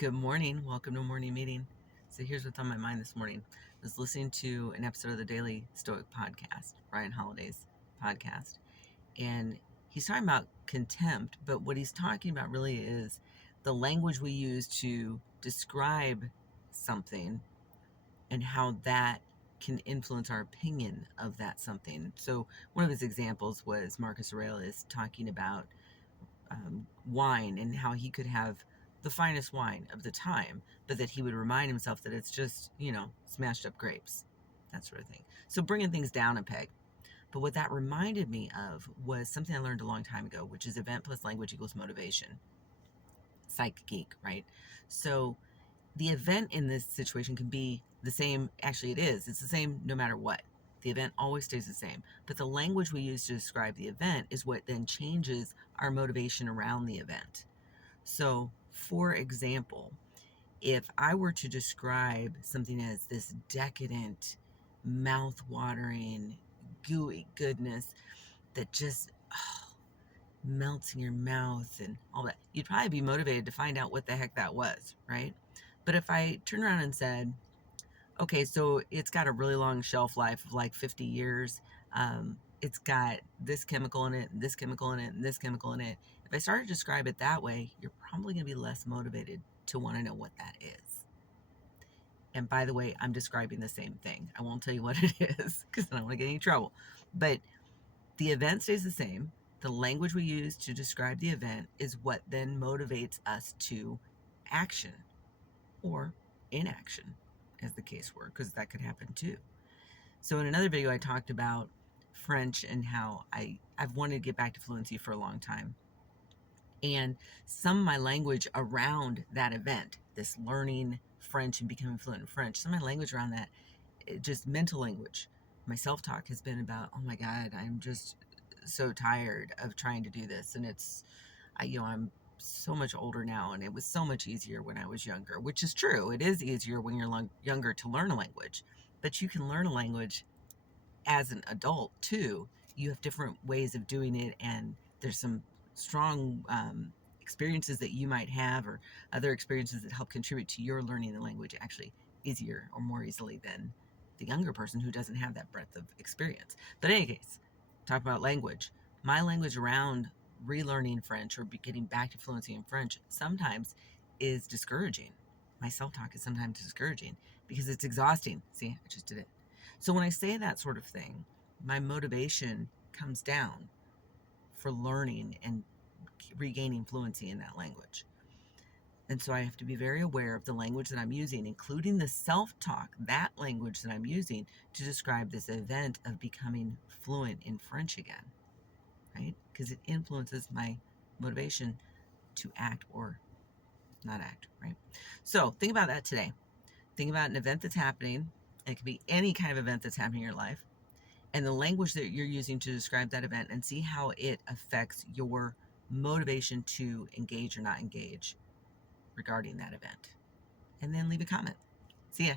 Good morning. Welcome to morning meeting. So here's what's on my mind this morning. I was listening to an episode of the Daily Stoic podcast, Ryan Holiday's podcast, and he's talking about contempt, but what he's talking about really is the language we use to describe something and how that can influence our opinion of that something. So one of his examples was Marcus Aurelius talking about wine and how he could have the finest wine of the time, but that he would remind himself that it's just, smashed up grapes, that sort of thing. So bringing things down a peg. But what that reminded me of was something I learned a long time ago, which is event plus language equals motivation. Psych geek, right? So the event in this situation can be the same. Actually, it is. It's the same no matter what. The event always stays the same. But the language we use to describe the event is what then changes our motivation around the event. So, for example, if I were to describe something as this decadent, mouth-watering, gooey goodness that just melts in your mouth and all that, you'd probably be motivated to find out what the heck that was, right? But if I turn around and said, okay, so it's got a really long shelf life of like 50 years. It's got this chemical in it, and this chemical in it, and this chemical in it. If I start to describe it that way, you're probably going to be less motivated to want to know what that is. And by the way, I'm describing the same thing. I won't tell you what it is because I don't want to get any trouble. But the event stays the same. The language we use to describe the event is what then motivates us to action or inaction, as the case were, because that could happen too. So in another video, I talked about French and how I've wanted to get back to fluency for a long time. And some of my language around that event, this learning French and becoming fluent in French, some of my language around that, just mental language, my self-talk has been about, oh my God, I'm just so tired of trying to do this. And I'm so much older now, and it was so much easier when I was younger, which is true. It is easier when you're younger to learn a language, but you can learn a language as an adult too. You have different ways of doing it, and there's some strong experiences that you might have or other experiences that help contribute to your learning the language actually easier or more easily than the younger person who doesn't have that breadth of experience. But in any case, talk about language. My language around relearning French or getting back to fluency in French sometimes is discouraging. My self-talk is sometimes discouraging because it's exhausting. See, I just did it. So when I say that sort of thing, my motivation comes down for learning and regaining fluency in that language. And so I have to be very aware of the language that I'm using, including the self-talk, that language that I'm using to describe this event of becoming fluent in French again, right? Because it influences my motivation to act or not act, right? So think about that today. Think about an event that's happening. It could be any kind of event that's happening in your life, and the language that you're using to describe that event, and see how it affects your motivation to engage or not engage regarding that event. And then leave a comment. See ya.